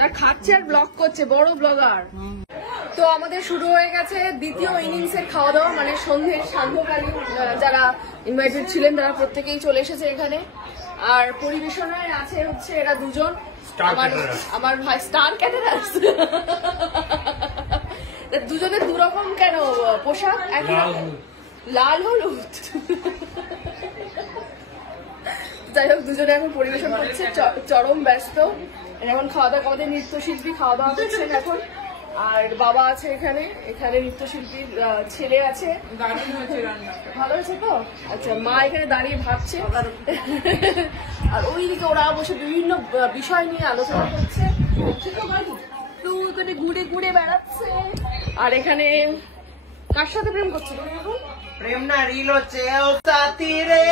তার খাচ্ছে আর ব্লগ করছে, বড় ব্লগার। তো আমাদের শুরু হয়ে গেছে দ্বিতীয় ইনিংস এর খাওয়া দাওয়া, মানে সন্ধ্যের সান্ধ্যকালীন যারা ইনভাইটেড ছিলেন তারা প্রত্যেকেই চলে এসেছে এখানে। আর পরিবেশনায় আছে হচ্ছে এরা দুজন, আমার ভাই স্টার ক্যাটারার্স। দুজনের দুরকম কেন পোশাক? লাল হলুদ। যাই হোক, দুজনে এখন পরিবেশন করছে, চরম ব্যস্ত। এখন খাওয়া দাওয়া, আমাদের নৃত্যশিল্পী খাওয়া দাওয়া করছেন এখন। আর বাবা আছে এখানে, এখানে নৃত্যশিল্পীর ছেলে আছে। ভালো হয়েছে তো? আচ্ছা, মা এখানে দাঁড়িয়ে ভাবছে, আর ওইদিকে ওরা বসে বিভিন্ন বিষয় নিয়ে আলোচনা করছে। তো ওখানে ঘুরে ঘুরে বেড়াচ্ছে। আর এখানে কার সাথে প্রেম করছে তুমি এখন? প্রেম না, রিল হচ্ছে সাথী রে,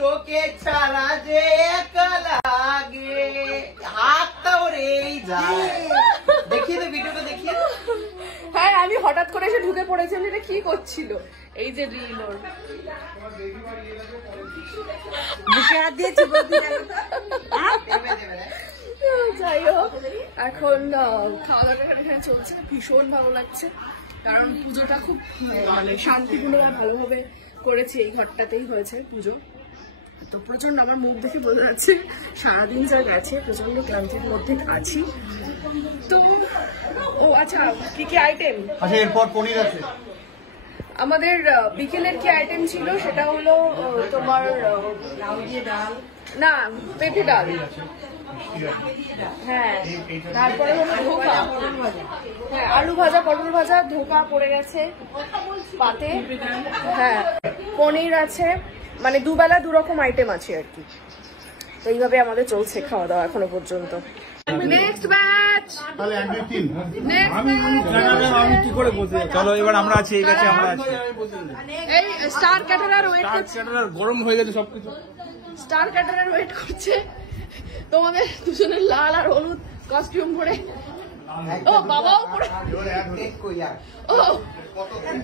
তোকে ছাড়া যে একা লাগে, হাতটাও রে যায়। দেখিয়ে দে ভিডিওটা, দেখিয়ে। হ্যাঁ, আমি হঠাৎ করে এসে ঢুকে পড়েছিলাম, এটা কি করছিল। এই যে রিল ওর যাই হোক, এখন খাওয়া দাওয়া এখানে চলছে, ভীষণ ভালো লাগছে। কারণ পুজোটা খুব মানে শান্তিপূর্ণ আর ভালোভাবে করেছি, এই ঘরটাতেই হয়েছে পুজো। তো প্রচন্ড, আমার মুখ দেখে বোঝা যাচ্ছে সারাদিন যা গেছে, প্রচন্ড ক্লান্তির মধ্যে আছি। তো ও আচ্ছা, কি কি আইটেম? আচ্ছা, এরপর পনির আছে আমাদের। বিকেলের কি আইটেম ছিল সেটা হলো তোমার না, পেঁপে ডাল, হ্যাঁ, তারপরে হলো ধোকা, হ্যাঁ, আলু ভাজা, পটল ভাজা, ধোকা পড়ে গেছে পাতে, হ্যাঁ, পনির আছে, মানে দুবেলা দুরকম আইটেম আছে আর কি। তো এইভাবে আমাদের চলছে খাওয়া দাওয়া এখনো পর্যন্ত। নেক্সট ব্যাচ, চলো এবার আমরা আছি, এই কাছে আমরা আছি। এই স্টার ক্যাটারার ওয়েট করছে, গরম হয়ে গেছে সবকিছু। স্টার ক্যাটারার ওয়েট করছে তোমাদের দুজনের লাল আর হলুদ কস্টিউম পরে। ও বাবাও পরে, ও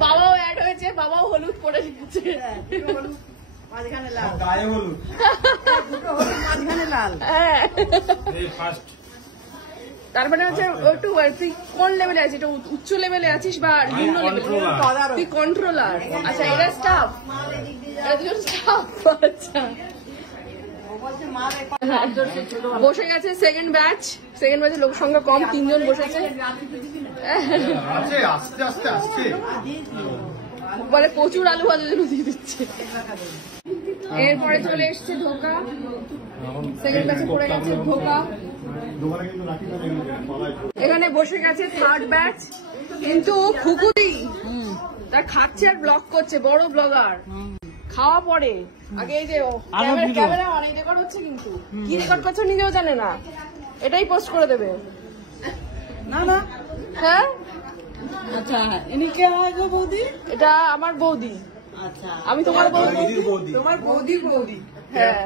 বাবাও অ্যাড হয়েছে, বাবাও হলুদ পরে গেছে। গায়ে হলুদ, তার মানে হচ্ছে একটু তুই কোন লেভেলে আছিস? এটা উচ্চ লেভেলে আছিস বা নিম্ন লেভেলে? তুই কন্ট্রোলার। আচ্ছা, এরা স্টাফ, এরা দুজন স্টাফ। আচ্ছা, বসে গেছে সেকেন্ড ব্যাচ। সেকেন্ড ব্যাচের লোক সংখ্যা কম, 3 জন বসেছে। আস্তে আস্তে আসছে, বলে প্রচুর আলু ভাজা জন্য দিয়ে দিচ্ছে। এরপরে চলে এসছে ধোকা, সেকেন্ড ব্যাচে পড়ে গেছে ধোকা। এখানে বসে গেছে থার্ড ব্যাচ, কিন্তু খুকুদি তার খাচ্ছে আর ব্লগ করছে, বড় ব্লগার। খাওয়া পরে আগে এই যে ক্যামেরা অনেক রেকর্ড হচ্ছে, কিন্তু কি রেকর্ড করছে নিজেও জানে না, এটাই পোস্ট করে দেবে। না না, হ্যাঁ, আচ্ছা, ইনি কে হয় গো বৌদি? এটা আমার বৌদি। আচ্ছা, আমি তোমার বৌদি, তোমার বৌদি। হ্যাঁ।